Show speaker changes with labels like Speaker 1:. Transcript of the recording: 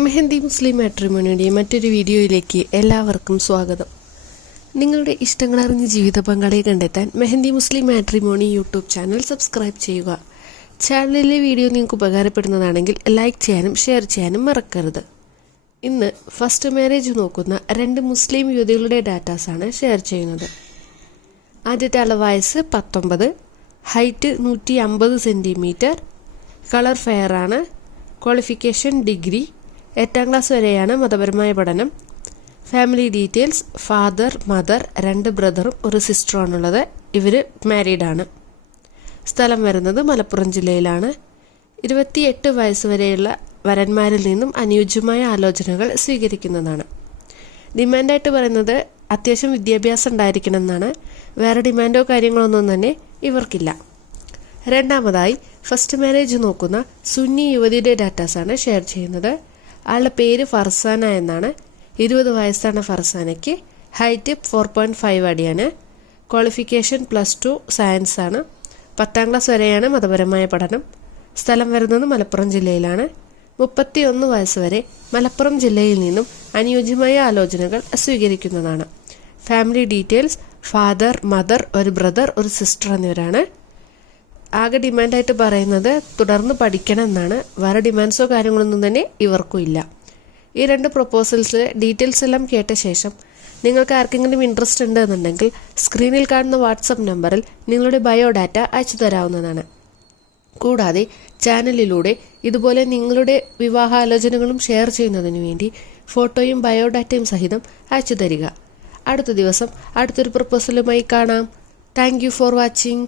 Speaker 1: മെഹന്തി മുസ്ലിം മാട്രിമോണിയുടെ മറ്റൊരു വീഡിയോയിലേക്ക് എല്ലാവർക്കും സ്വാഗതം. നിങ്ങളുടെ ഇഷ്ടങ്ങളറിഞ്ഞ് ജീവിത പങ്കാളിയെ കണ്ടെത്താൻ Mehndi Muslim matrimony YouTube channel subscribe ചെയ്യുക. ചാനലിലെ വീഡിയോ നിങ്ങൾക്ക് ഉപകാരപ്പെടുന്നതാണെങ്കിൽ ലൈക്ക് ചെയ്യാനും ഷെയർ ചെയ്യാനും മറക്കരുത്. ഇന്ന് ഫസ്റ്റ് മാരേജ് നോക്കുന്ന രണ്ട് മുസ്ലിം യുവതികളുടെ ഡാറ്റാസാണ് ഷെയർ ചെയ്യുന്നത്. ആദ്യത്തെ ആളെ വയസ്സ് പത്തൊമ്പത് ഹൈറ്റ് നൂറ്റി അമ്പത് സെന്റിമീറ്റർ കളർ ഫെയറാണ് ക്വാളിഫിക്കേഷൻ ഡിഗ്രി എട്ടാം ക്ലാസ് വരെയാണ് മതപരമായ പഠനം. ഫാമിലി ഡീറ്റെയിൽസ് ഫാദർ മദർ രണ്ട് ബ്രദറും ഒരു സിസ്റ്ററുമാണുള്ളത് ഇവർ മാരീഡാണ് സ്ഥലം വരുന്നത് മലപ്പുറം ജില്ലയിലാണ്. ഇരുപത്തിയെട്ട് വയസ്സ് വരെയുള്ള വരന്മാരിൽ നിന്നും അനുയോജ്യമായ ആലോചനകൾ സ്വീകരിക്കുന്നതാണ്. ഡിമാൻഡായിട്ട് പറയുന്നത് അത്യാവശ്യം വിദ്യാഭ്യാസം ഉണ്ടായിരിക്കണം എന്നാണ്. വേറെ ഡിമാൻഡോ കാര്യങ്ങളൊന്നും തന്നെ ഇവർക്കില്ല. രണ്ടാമതായി ഫസ്റ്റ് മാരേജ് നോക്കുന്ന സുന്നി യുവതിയുടെ ഡാറ്റാസാണ് ഷെയർ ചെയ്യുന്നത്. ആളുടെ പേര് ഫർസാന എന്നാണ്. ഇരുപത് വയസ്സാണ് ഫർസാനയ്ക്ക്. ഹൈറ്റ് ഫോർ പോയിന്റ് ഫൈവ് അടിയാണ്. ക്വാളിഫിക്കേഷൻ പ്ലസ് ടു സയൻസ് ആണ്. പത്താം ക്ലാസ് വരെയാണ് മതപരമായ പഠനം. സ്ഥലം വരുന്നത് മലപ്പുറം ജില്ലയിലാണ്. മുപ്പത്തി ഒന്ന് വയസ്സ് വരെ മലപ്പുറം ജില്ലയിൽ നിന്നും അനുയോജ്യമായ ആലോചനകൾ സ്വീകരിക്കുന്നതാണ്. ഫാമിലി ഡീറ്റെയിൽസ് ഫാദർ മദർ ഒരു ബ്രദർ ഒരു സിസ്റ്റർ എന്നിവരാണ്. ആകെ ഡിമാൻഡായിട്ട് പറയുന്നത് തുടർന്ന് പഠിക്കണം എന്നാണ് വേറെ ഡിമാൻഡ്സോ കാര്യങ്ങളൊന്നും തന്നെ ഇവർക്കും ഇല്ല. ഈ രണ്ട് പ്രൊപ്പോസൽസ് ഡീറ്റെയിൽസ് എല്ലാം കേട്ട ശേഷം നിങ്ങൾക്ക് ആർക്കെങ്കിലും ഇൻട്രസ്റ്റ് ഉണ്ട് എന്നുണ്ടെങ്കിൽ സ്ക്രീനിൽ കാണുന്ന വാട്സപ്പ് നമ്പറിൽ നിങ്ങളുടെ ബയോഡാറ്റ അയച്ചു തരാവുന്നതാണ്. കൂടാതെ ചാനലിലൂടെ ഇതുപോലെ നിങ്ങളുടെ വിവാഹാലോചനകളും ഷെയർ ചെയ്യുന്നതിന് വേണ്ടി ഫോട്ടോയും ബയോഡാറ്റയും സഹിതം അയച്ചു തരിക. അടുത്ത ദിവസം അടുത്തൊരു പ്രപ്പോസലുമായി കാണാം. Thank for watching